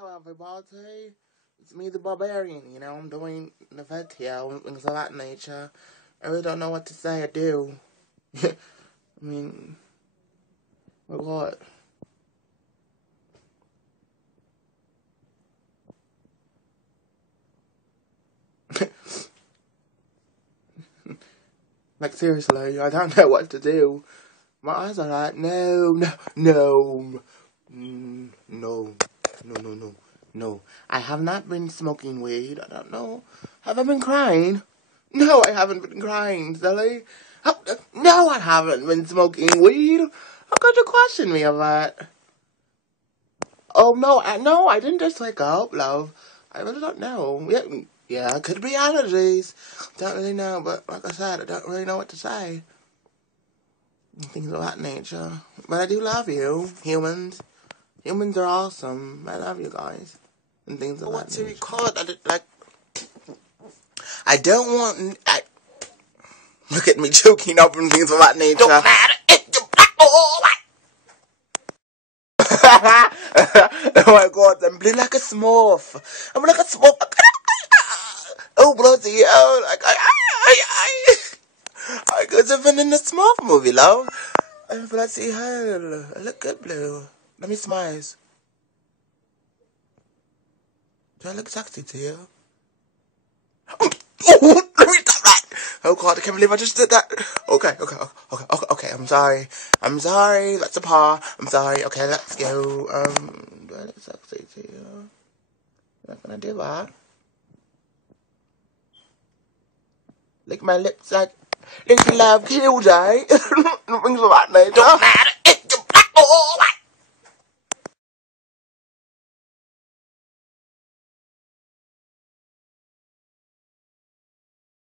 Hello everybody, it's me the Barbarian, I'm doing the video and things of that nature. I really don't know what to say or do. I mean, what? Like seriously, I don't know what to do. My eyes are like, no. I have not been smoking weed. I don't know. Have I been crying? No, I haven't been crying, silly. No, I haven't been smoking weed. How could you question me of that? Oh, no, I didn't just wake up, love. I really don't know. Yeah, it could be allergies. Don't really know, but like I said, I don't really know what to say. Things of that nature. But I do love you, humans. Humans are awesome. I love you guys. And things of that nature. To record, I don't want... Look at me choking up and things of that nature. Don't matter. Oh my god, I'm blue like a smurf. I'm like a smurf. Oh, bloody hell. I could have been in the Smurf movie, love. Oh, bloody hell. I look good, blue. Let me smile. Do I look sexy to you? Oh, let me stop that. Oh god, I can't believe I just did that. Okay, I'm sorry, that's a paw. I'm sorry, okay, let's go. Do I look sexy to you? I'm not gonna do that. Lick my lips like, lick love kill day. Things of that nature. Don't matter.